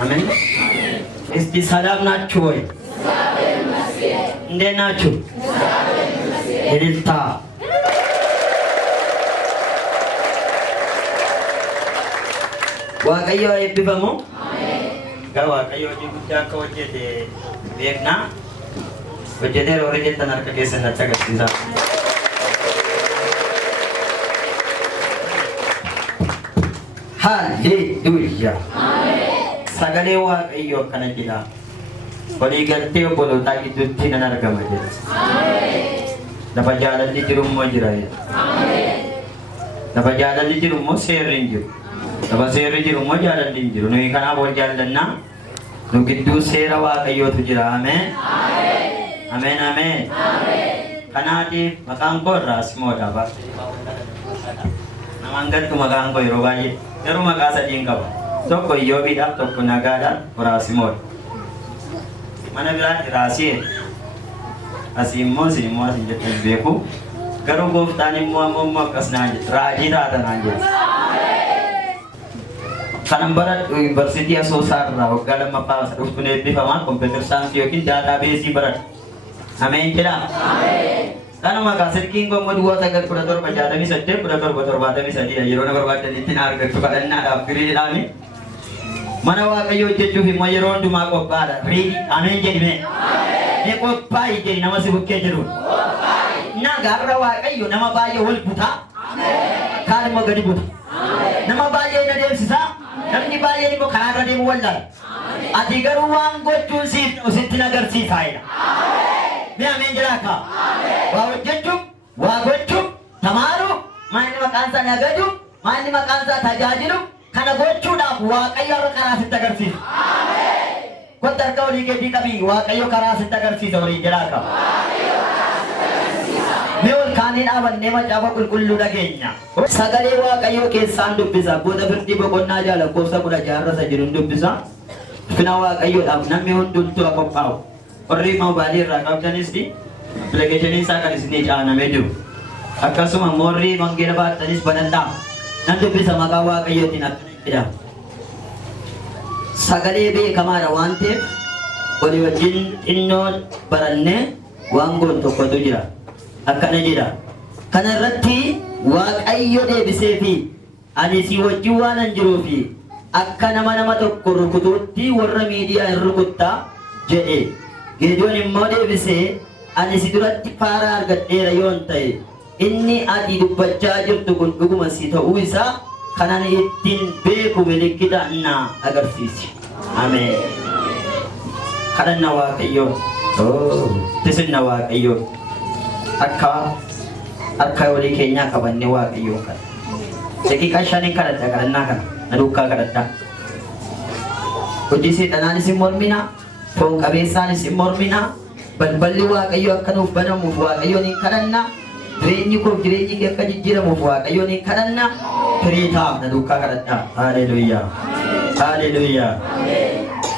Amen. Isti salam nachu hoy. Nde nachu. Hilta. Waaqayyo eebbifamu. Gaa waaqayyo hojii guddaa akka hojjete beekna. Hojjetee rooree jettan harka keessan natti agarsiisa. Hallelujah. Sagalee waaqayyo akkana jedha. Walii galtee obboloota gidduutti nan argama jedha. Lafa jaalalli jiru immoo jira jedha. Lafa jaalalli jiru immoo seerri hin jiru. Lafa seerri jiru immoo jaalalli hin jiru. Nuyi kanaaf wal jaallannaa. Nu gidduu seera waaqayyootu jira. Ameen. Ameen ameen. Kanaatiif maqaan koo Raasimoodha. Namaan galtu maqaan koo yeroo baay'ee garuu maqaa sadiin qaba. Tokko Iyyoobiidhaaf, tokko Nagaadhaaf, Raasimoodha. Mana biraatti Raasii asii immoo isin immoo asin jettan beeku. Garuu gooftaan immoo ammoo akkas naan jedhu raajii taata naan jedhu. Kanan baradhu yuunivarsiitii Asoosaa irraa waggaa lammaffaa dhuftuun eebbifamaa kompiitar saayinsii yookiin daataabeesii baradhu. Ameen jedhaa. Kanuma silkiin koo immoo duwwaa 917 yeroo na barbaadanitti na argattu kadhannaadhaaf firiidhaani. Mana waaqayyoo hojjechuuf immoo yeroo hundumaa qophaadha. Riidi ameen jedhime. Mee qophaa'i jedhi nama si bukkee jiru. Nagaarra waaqayyo nama baay'ee wal butaa. Kaan immoo gadi buta. Nama baay'ee na deemsisaa. Namni baay'een immoo karaarra deemu wallaala. Ati garuu waan gochuun sitti nagarsiisaa jedha. Mee ameen jedhaa kaa. Waa hojjechuuf, waa gochuuf, tamaaruuf, maanni maqaan isaa nagadu, maanni maqaan isaa tajaajilu, kana gochuudhaaf waaqayyo karaa sitti agarsiisa. Kotta harka olii keetii qabii waaqayyo karaa sitti agarsiisa olii jedhaa qaba. Mee ol kaanii dhaabannee macaafa qulqulluu dhageenya. Sagalee waaqayyoo keessaan dubbisa. Booda firdii boqonnaa lakkoofsa 16 jiru dubbisa. Fina waaqayyoodhaaf namni hundumtuu qophaa'u. Warri moobaalii irraa qabdanis appilikeeshinii isaa kan isin caanamee jiru. Akkasuma moorrii wangeela baattanis banadhaa. Nan dubbisa maqaa waaqayyootiin akkana jedha. Sagalee beekamaadha waan ta'eef walii wajjin xinnoo barannee waan goon tokkotu jira. Akkana jedha. Kana irratti waaqayyo deebisee fi ani si wajjin waan an jiruufi akka nama tokko rukutuutti warra miidiyaa hin rukuttaa jedhe. Geediyoon immoo deebisee ani si duratti faara argadheera yoon ta'e inni ati dubbachaa jirtu kun dhuguma si ta'uu isaa kanan ittiin beeku milikkita na agarsiisi. Ameen. Kadhanna waaqayyoo. Tisinna waaqayyoo. Akka walii keenyaa qabannee waaqayyoo kana. Daqiiqaa 5 kadhadha kadhannaa kana. Na duukaa kadhadha. Hojii seexanaanis hin mormina. Foon qabeessaanis hin mormina. Balballi waaqayyoo akka nuuf banamuuf waaqayyoon hin kadhanna. Jireenyi koo jireenyi kee akka jijjiiramuuf waaqayyoon hin kadhanna. Firii taa'am na duukaa kadhadha. Haaleluyyaa. Haaleluyyaa.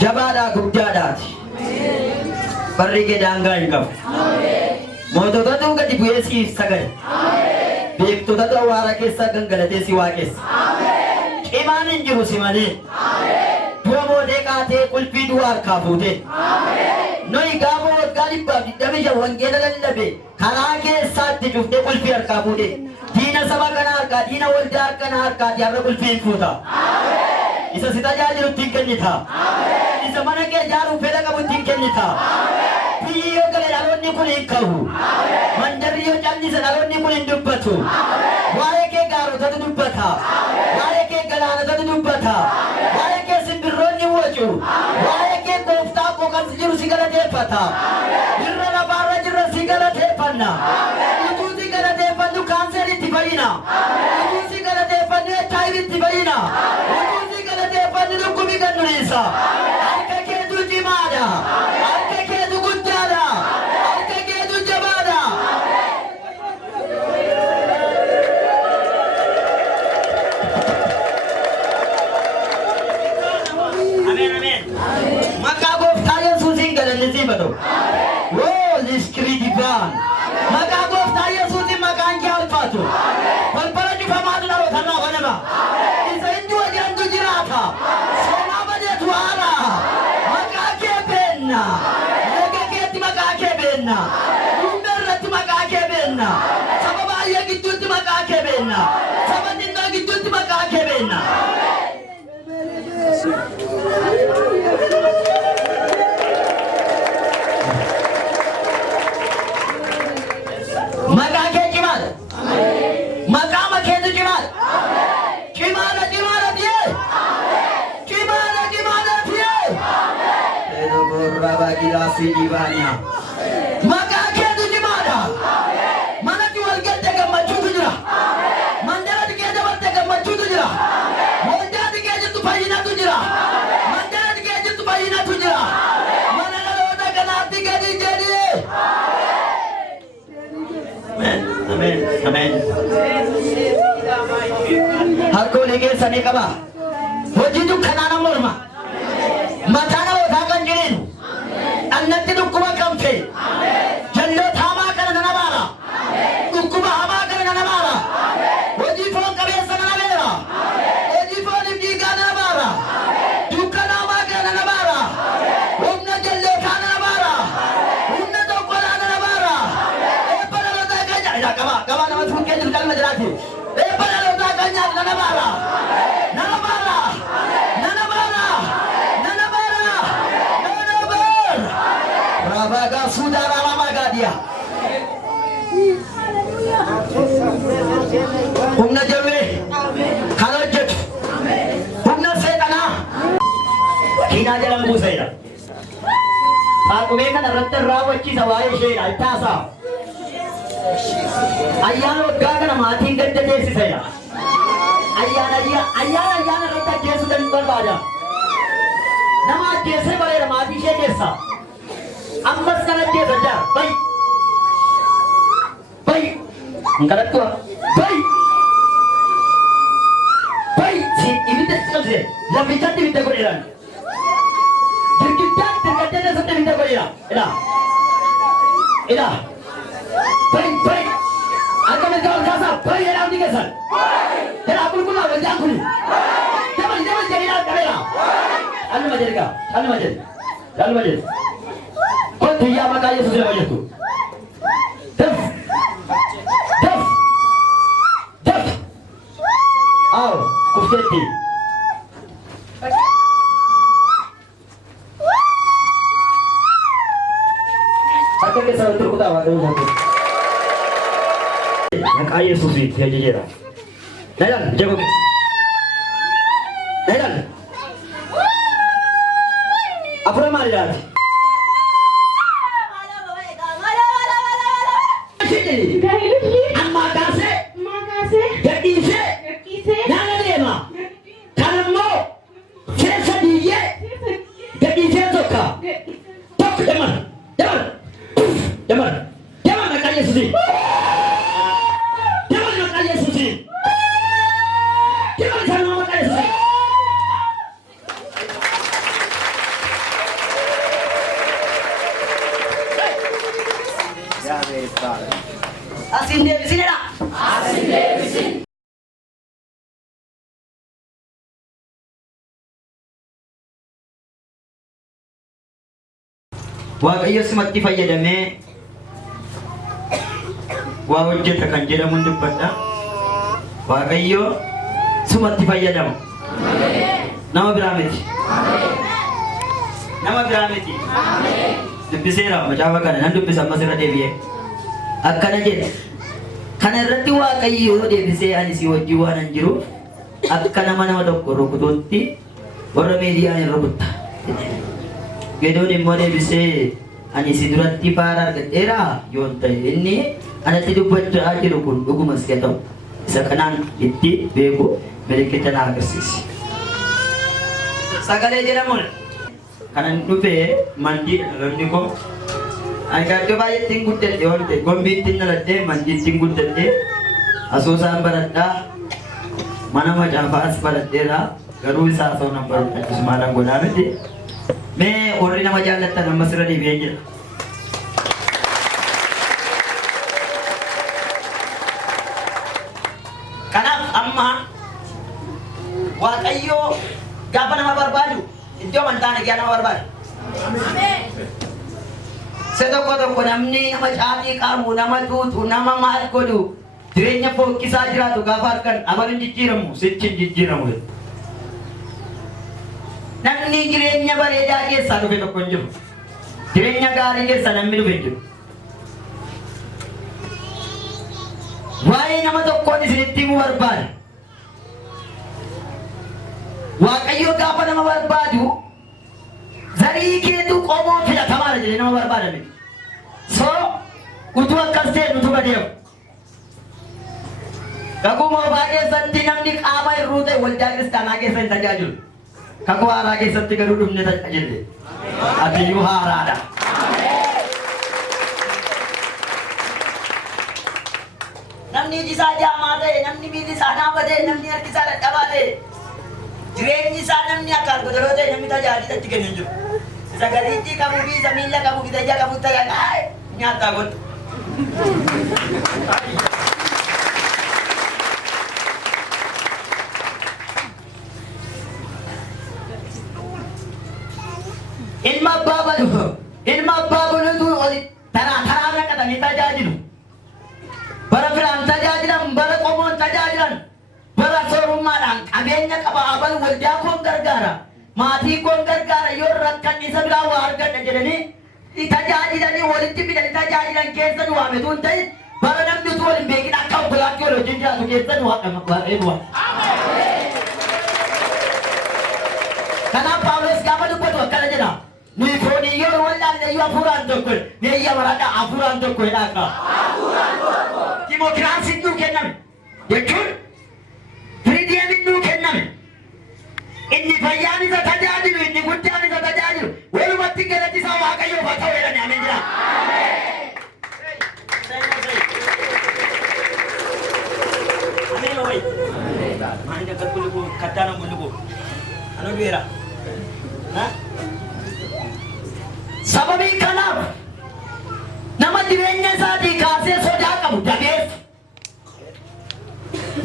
Jabaadhaa guddaadhaati. Barri kee daangaa hin qabu. Moototatu gadi bu'ee siif sagade. Beektotatu awwaara keessaa gangalatee si waaqessa. Cimaan hin jiru si malee. Dura moodee qaatee qulfii du'aa harkaa fuute. Noi gaafa waggaa 125 wangeela lallabe karaa keessaatti cuftee qulfii harkaa fuute. Diina saba kana harkaa, diina waldaa harkana harkaati har'a qulfii hin fuuta. Isa si tajaajilu ittiin kennita. Isa mana kee ijaaruuf fedha qabu ittiin kennita. Biyyi yoo gale dhaloonni kun hin ka'u. Mandarri yoo callise dhaloonni kun hin dubbatu. Waa'ee kee gaarotatu dubbata. Waa'ee kee galaanotatu dubbata. Waa'ee kee simbirroonni wacu. Waa'ee kee gooftaa koo kan jiru si galateeffata. Irra lafaarra jirra si galateeffanna. Utuu si galateeffannu kaanseer itti fayyina. Utuu si galateeffannu HIV itti fayyina. Utuu si galateeffannu dhukkubni kan nuriisa. Harka keetu cimaadha. Harka keetu guddaadha. Abraham. Maka gofta Yesusi maka anki alfatu. Balbala jufama adunaro tanna kanama. Isa indu wajandu jirata. Sona bade tuara. Maka kebenna. Lega keti maka kebenna. Umberati maka kebenna. Sababa ayya gidduti maka kebenna. Sabandinna gidduti maka kebenna. Maka ke jimal. Maka make tu jimal. Jimal dia. Jimal dia. Edo gorra bagi rasi divania. Maka ke tu jimal. Mana jual kerja ke maju tu jera. Mandala di kerja berte ke maju tu jera. Monja di kerja tu pahina tu jera. Mandala di kerja tu pahina tu jera. Mana kalau dah kena hati kerja jadi. Amen. Amen. Harko lege sane kaba. Hoji tu khanana morma. Matana udhakan jirin. Annati dukkuba kamfe. Jallo thama kana nanabara. Dukkuba hama kana nanabara. Hoji phone kabe sana nabera. Hoji phone imji kana nabara. Dukkana ma kana nanabara. Umna jallo kana nanabara. Umna dokkana nanabara. Kaba nama suke jilkal majalati. Pada lota kanya nanabara. Rabaga sudara rabaga dia. Humna jawe. Kalau jet. Humna setana. Kina jalan busaya. Aku mereka nak rantar rawat ci sawai share altasa. Ayana waggaga mati gadda desi saya. Ayana rata desu dan berbaja. Nama desi bare mati she desa. Ammas kana desa ja. Baik. Enggak tua. Baik. Si ini terus je. Lebih cantik minta korean. Kita terkadang desa minta korean. Ida. Baik. Akan menjawab jasa. Baik ada di kesan. Jadi aku pun nak berjangkau ni. Jangan jadi nak kamera. Anu majid. Kau dia maka Yesus sudah majid tu. Def. Aw, kufeti. Akan kesan untuk kita awak. Maka Yesus itu dia jera. Nailan, jago. Nailan. Apa nama dia? Amma kase. Gadise. Nana dia ma. Kamu. Sesa dia. Gadise toka. Tok Jaman. Maka Yesus itu. Asin dia di sini dah. Waaqayyo simatti fayyadamee waa hojjeta kan jedhamu dubbadha. Waaqayyo simatti fayyadama. Nama biraa miti. Dubbiseera macaafa kana nan dubbisa ammas irra deebi'ee akkana jedhe. Kana irratti Waaqayyo deebisee ani si wajjin waan hin jiruuf akka nama tokko rukutuutti warra miidiyaan hin rukutta. Gedoon immoo deebisee ani si duratti faara argadheera yoon ta'e inni anatti dubbachaa jiru kun dhugumas gaa ta'u isa kanaan itti beeku milikkita na agarsiisi. Sagalee jedhamuun kanan dhufee mandii dhalonni koo ani gaaddoo baay'eettiin guddadhe waan ta'e gombiittiin dhaladhee mandiittiin guddadhee asoosaan baradhaa mana macaafaas baradheera garuu isaa osoo nan baradhu maalan godhaa miti. Mee warri nama jaallattan ammas irra deebi'ee jira. Gaafa nama barbaadu iddoo amantaan egaa nama barbaadu. Se tokko namni nama caatii qabu, nama tuutu, nama maal godhu jireenya fokkisaa jiraatu gaafa harkan abaluun jijjiiramu sichi jijjiiramu. Namni jireenya bareedaa keessaa dhufe tokko hin jiru. Jireenya gaarii keessaa namni dhufe hin jiru. Waa'ee nama tokkoon isinitti himuu barbaada. Waaqayyo gaafa nama barbaadu zarii keetu qomoo filatamaadha jedhee nama barbaadame. So utuu akkas ta'e nutu badeemu. Kakuu moofaa keessatti namni qaama hir'uu ta'e waldaa kiristaanaa keessa hin tajaajilu. Kakuu haaraa keessatti garuu dhumne tajaajille. Atiyyuu haaraadha. Namni iji isaa jaamaa ta'e, namni miilli isaa naafaa ta'e, namni harki isaa dadhabaa ta'e, jireenyi isaa namni akka godoloo ta'e namni tajaajila itti kennu hin jiru. Isa galiitti qabu fi isa miila qabu fi ija qabu tajaajila nyaataa godhu. Ilma abbaa baluutu taraa naqatanii tajaajilu. Bara firaan tajaajilan, bara qomoon tajaajilan, bara soorummaadhaan qabeenya qaba abal waldaa koon gargaara. Maatii koon gargaara yoo rakkan isa biraa waa argadha jedhanii tajaajilanii walitti fidanii tajaajilan keessa nu waametu hin ta'in bara namni utuu waliin beekin akka obbolaatti wal wajjin jiraatu keessa nu waaqee bu'a. Kanaaf Phaawulos gaafa dubbatu akkana jedha. Nuyi foonii yoo wallaalle yoo hafuuraan tokko meeyya maradha hafuuraan tokko jedhaa. Dimookiraasiin nuu kenname jechuun firiidiyeemiin nuu kenname. Inni fayyaan isa tajaajilu, inni guddaan isa tajaajilu. Walumatti galatti isaa Waaqayyoof haa ta'u jedhanii ameen jira. Ameen wayi. Maali akka kulluku kattaan mulluku. Anu du'eera. Sababii kanaaf nama jireenya isaatii kaasee sodaa qabu dabeessa.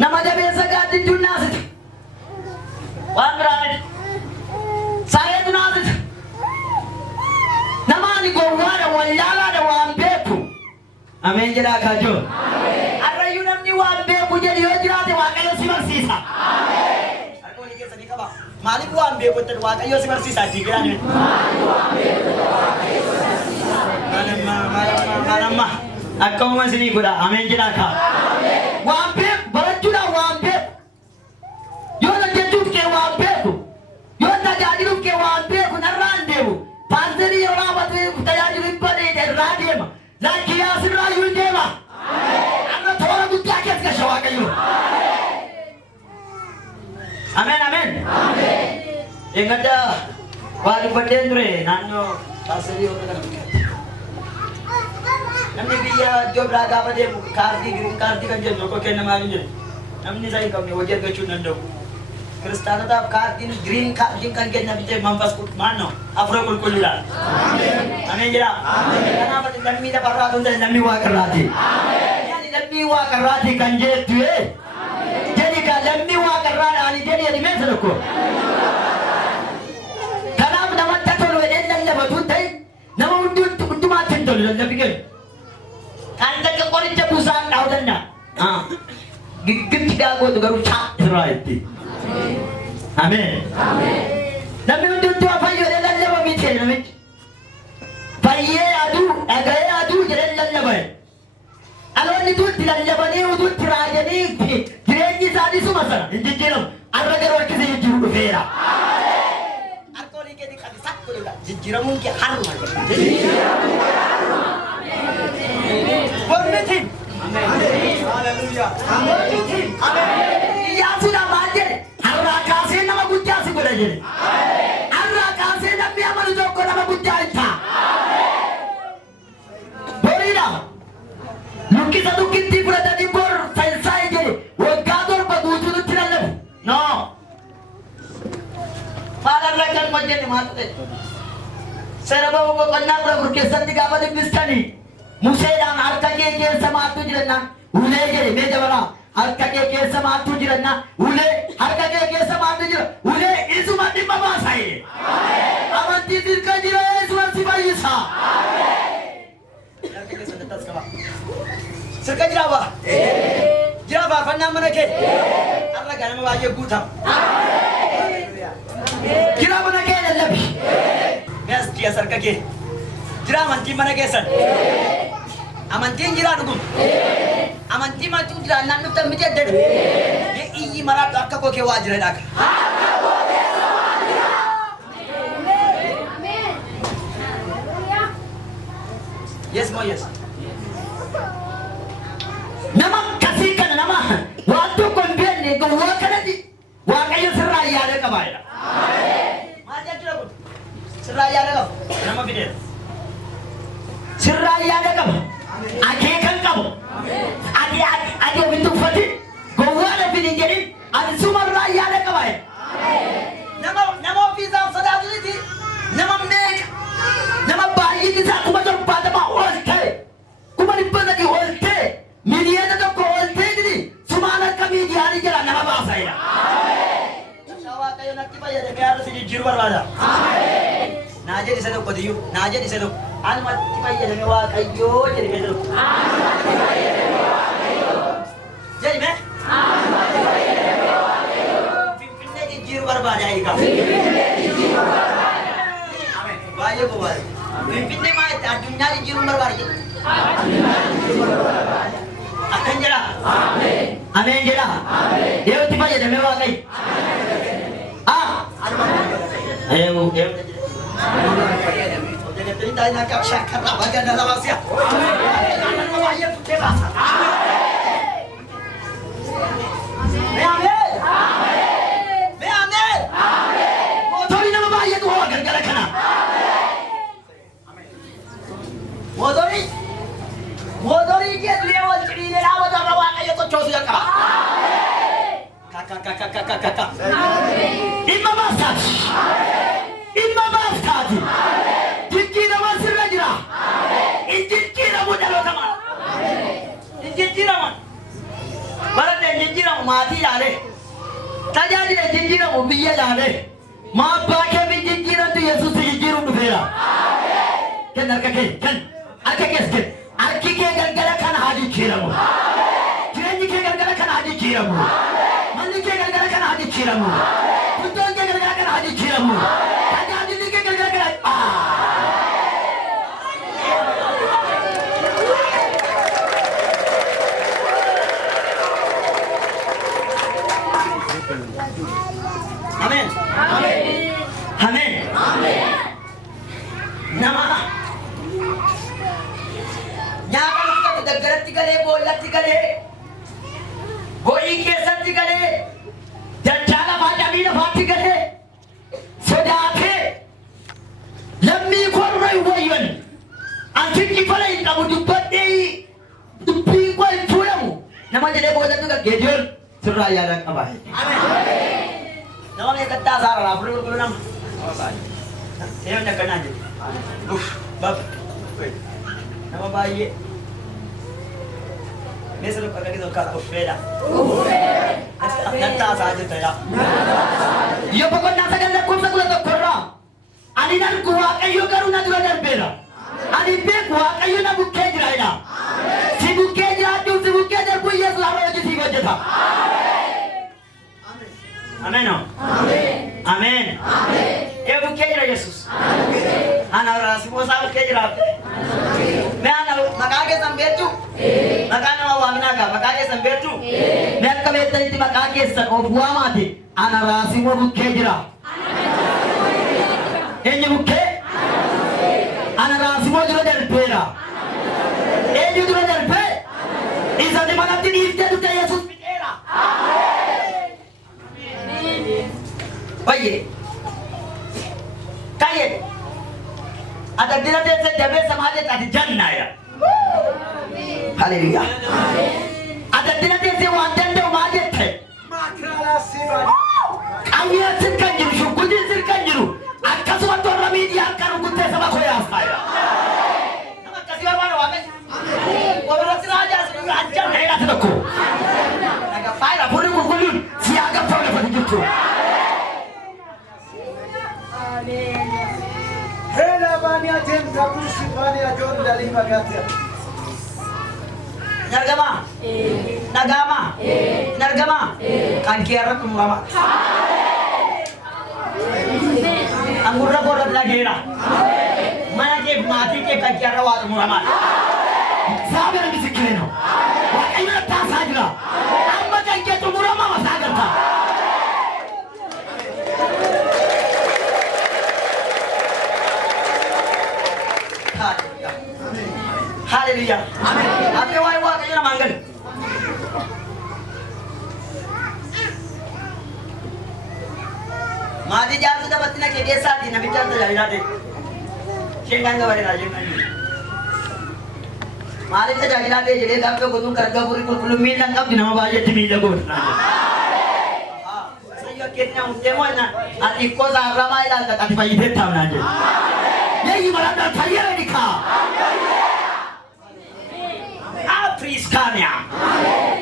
Nama dabeessa gaaddidduun naasite. Waan biraa miti. Saayeetu naasite. Nama ani gowwaadha wallaalaadha waan beeku. Ameen jedhaa kaajoo. Arrayyuu namni waan beeku jedhu yoo jiraate Waaqayyo si barsiisa. Harka walii keessanii qaba. Maaliif waan beeku jedhu Waaqayyo si barsiisa itti biraan. Malamma akkuma isinii godha ameen jedhaa kaa. Waan beeku barachuudhaan waan beeku. Yoo hojjechuuf kee waan beeku. Yoo tajaajiluuf kee waan beeku narraan deemu. Paanserii yoo raawwatee tajaajilu hin badee irraa deema. Laakkiyaa asirraa iyyuu hin deema. Amma toora guddaa keessa gasha Waaqayyo. Ameen ameen. Eeggadda waa dubbadheen ture naannoo paanserii yoo kana. Namni biyya iddoo biraa gaafa deemu kaardii giriin kaardii kan jennu tokko kennamaa hin jiru. Namni isa hin qabne hojii argachuu hin danda'u. Kiristaanotaaf kaardiin giriin kaardiin kan kennamu ta'e manfas maannoo afura qulqulluudha. Ameen jedhaa. Kanaaf ati lammii lafarraa tun ta'e lammii waaqarraati. Yaani lammii waaqarraati kan jettu jedhi kan lammii waaqarraadhaan jedhi jedhimee isa tokko. Kanaaf namatti tolu jedhee lallabatu hin ta'in nama hundumaatti hin tolu lallabi kennu. Kan takka qoricha buusaan dhaa'uu danda'a. Giggirti daakootu garuu chaa irraa itti. Ameen. Namni hundumtuu fayyadee lallaba miti namichi. Fayyee aduu dhaga'ee aduu jedhee lallaba. Dhaloonni tuutti lallabanii utuutti raajanii jireenyi isaanii suma sana hin jijjiiramu. Arra garuu harkisee jijjiiruu dhufeera. Harkoolii keetii qabi sakkoodha. Jijjiiramuun kee haruma. Bormitiin. Hallelujah. Iyyaasuudha maal jedhe? Har'aa kaasee nama guddaa si godha jedhe. Har'aa kaasee namni amanu tokko nama guddaa hin ta'a. Boriidha. Lukkisa dukkittii fudhatanii bor saayinsaayi jedhe waggaa torba guutuu nutti lallabu. No. Maal irra kan hojjenne maal ta'e? Seera ba'uu boqonnaa 14 keessatti gaafa dubbistanii Museedhaan harka kee keessa maaltu jirannaan ulee jedhe mee dabalaa harka kee keessa maaltu jirannaan ulee harka kee keessa maaltu jira ulee isuma Sirka jiraaba. Jiraaba fannaan mana kee. Arra ganama baay'ee guutam. Jiraaba mana kee lallabi. Mees jiya sarka kee. Jira amantiin mana keessan. Amantiin jira dhugum. Amantii matu jira naan dhuftan miti adda dhufu. Mee iyyi maraadhu akka koo kee waa jira dhaaka. Yes, mo yes. Nama kasih kana nama waktu konbian ni kau wakana di wakaya seraya ada kabar. Macam tu lah. Seraya ada kau. Nama video. Seraya ada kau. Akhir kan kau. Adi bintu Fatih. Kau ada video jadi. Adi semua seraya ada kabar. Nama visa sudah tu di. Nama make. Nama bayi di sana aku macam pada mau olte. Aku mana pada di olte. Media na to olte di. Sumana kami di hari jalan nama bahasa ya. Sawa kayo nanti bayar deh. Biar sini jiru berbada. Naja di sana padiu. Naja di sana. Anu mati bayar deh. Wah kayo jadi betul. Mati bayar deh. Wah kayo. Jadi me? Mati bayar deh. Wah kayo. Pimpinnya di jiru berbada ya ika. Pimpinnya di jiru berbada. Amin. Bayar buat. Pimpinnya mah dunia di jiru berbada. Amin jela. Amin. Amin jela. Amin. Dia tiba je demi wakai. Ah. Ayo. Jangan cerita nak kau syakar lah bagian dalam Asia. Amin. Amin. Amin. Amin. Motor ini nama bahaya tu orang gara-gara kena. Motori ke lewat ciri dia awak dah rawat ayo tu coba dia kah? Kakak. Imam Asad. Imam Asad. Jiki nama sirajira. Jiki nama jalo sama. Jiki nama. Barat jiki nama mati ada. Tanya dia jiki nama biaya ada. Maa baakee fi jijjiirantu Yesuus jijjiiruun dhufeera. Kenna kan harka keessatti harki kee galgala kana haa jijjiiramu. Jireenyi kee galgala kana haa jijjiiramu. Manni kee galgala kana haa jijjiiramu. Kuntoon kee galgala kana haa jijjiiramu. Tajaajilli kee galgala kana Amin. Amin. Amin. Amin. Nama. Nyata kita tergerak tiga le, bola tiga le, boi kesan tiga le, jala baca bina fat tiga le, sudah ke, lemmi korrai wayan, anjing kipala ini kamu dupat deh, dupi kau pulang, nama jadi bola tu kan Gideon, suraya dan apa? Amin. Nama ni kata Sarah, perlu nama. Saya nak kenal je. Bab. Nama bayi. Mesra pakai kita kata Ufeda. Nanta sahaja tu ya. Yo pokok nasa kan nak kursa kula tu korra. Ani nan kuah kayu karuna dua dan bela. Ani be kuah kayu na bukke jiraina. Si bukke jiratu si bukke jar kuih Yesus Allah jadi wajah ta. Amin. Amin. Amin. Amin. Ya bukan jira Yesus. Amin. Anak orang semua sama bukan jira. Amin. Anak makanya sampai tu. Makanya awak minaga makanya sampai tu. Mereka betul itu makanya sekolah buah mati. Anak orang semua bukan jira. Ini bukan. Anak orang semua juga dari pera. Ini juga dari pera. Isa di mana ini dia tu Yesus pera. Baik, kaya ada di dalam setiap समाज tadi janna ya. Haleluya. Ada di dalam setiap wanita itu majid है. Kaya sirkan jiru, syukudi sirkan jiru. Akan suatu orang media akan ukutnya sama koya saya. Nama kasih orang wakai. Orang siraja sebelum ajar naik atas aku. Naga fire, boleh kukulun. Siaga boleh pada gitu. Hela bania tem kabusi bania John dari Magatia. Nargama. Nagama. Nargama. Kan kira tumrama. Angurra borat lagera. Mana ke mati ke kan kira wa tumrama. Sabar misikireno. Wa ina ta sajla. Amma kan ke tumrama masagarta. Hallelujah. Amen. Apa yang awak kaya nak manggil? Mati jatuh dapat nak ke desa di nabi jatuh jadi nanti. Sehingga enggak ada lagi. Mati kita jadi nanti jadi dapat gunung kerja belum milang kau di nama bajet di milang gun. Saya kira untuk mana? Ati ko ramai dah tak ati pagi dia tahu nanti. Jadi malam dah saya ni kah? Priskania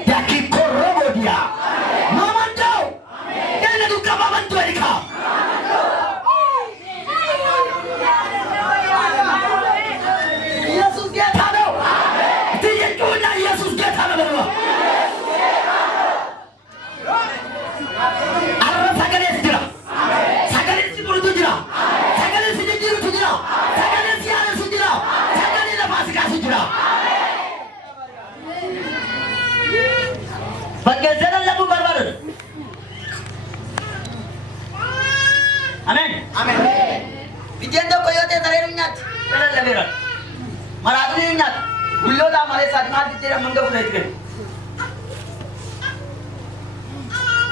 yaki korobo dia mamando yana duka mamando erika Yesus dia tahu dia tuna Yesus dia tahu berapa arah sagale sira sagale sibur tu jira sagale sidiru tu jira sagale siara tu jira sagale lepas kasih jira Bagaimana lagu barbar? Amin. Amin. Bijian do koyote tareru nyat. Kala labera. Maradu nyat. Bullo da mare sadna ditera manga bulai ke.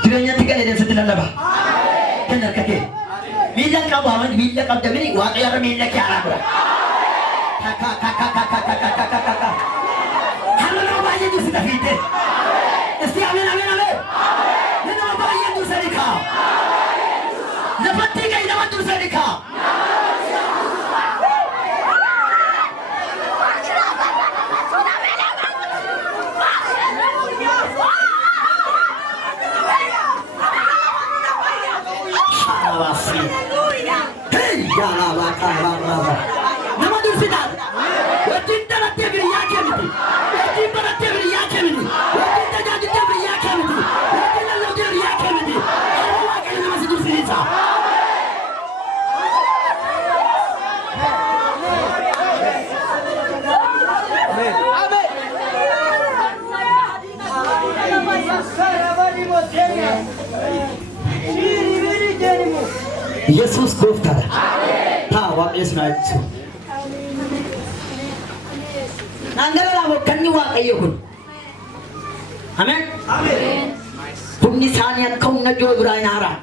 Tiranya tiga ada setelah laba. Benar kake. Bila kau bawa bila kau jamini wa kaya bila kya ara bra. Kaka. Halo lo baye tu sudah hite. Esti amin. Nena apa yang tu sedika? Dapat tiga ini dapat tu sedika. Salawasi. Hei, jangan laka. Nama tu sedika. Wetinta nanti beri yakin itu. Wetinta nanti beri yakin itu. Wetinta jadi dia beri yakin itu. Wetinta lalu dia beri yakin itu. Awak kena nama sejuk sedika. Yesus kuftar. Tahu Yesus naik. Nandara lagu kanyu wa kayuhun. Amin. Amin. Pumni saniat kau na jual berai nara.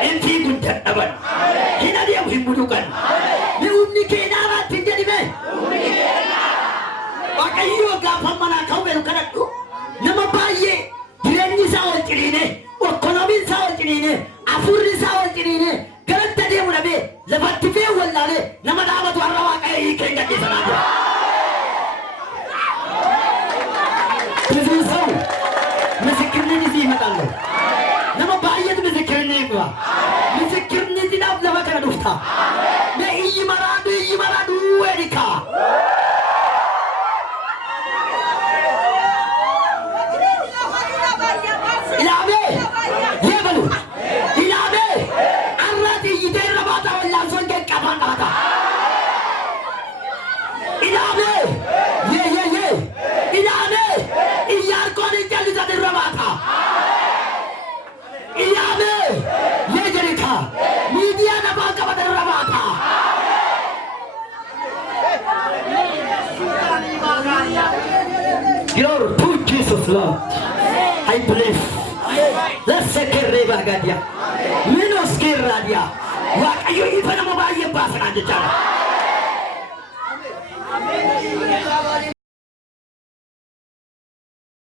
Enti buntat aban. Hina dia himbudukan. Ni umni ke nara tinggal di mana? Pakai hiu gapam mana kau beru kanak tu? Nama bayi. Direni sawal ciri ni. Ekonomi sawal ciri ni. Afuri sawal ciri ni. Kalau tadi mula be. Lepas tipe wala le. Nama dah tu arwah kaya ikan di sana. Mezikirni sih matalo. Nama bayi itu mezikirni gua. Mezikirni tidak lama kena dusta. Me iyi maradu erika. Ilabe, ye balu. Ilabe, arati ide rabata langsung ke kapan kata. Ilabe, ye. Ilabe, iyar ko ni jali jadi rabata. Ilabe, ye jadi kah. Media nama kapan rabata. Glory to Jesus Lord. I believe. Let's sekere bagadia. Minus kira dia. Wak ayo iba na mabayi pa sa kanya.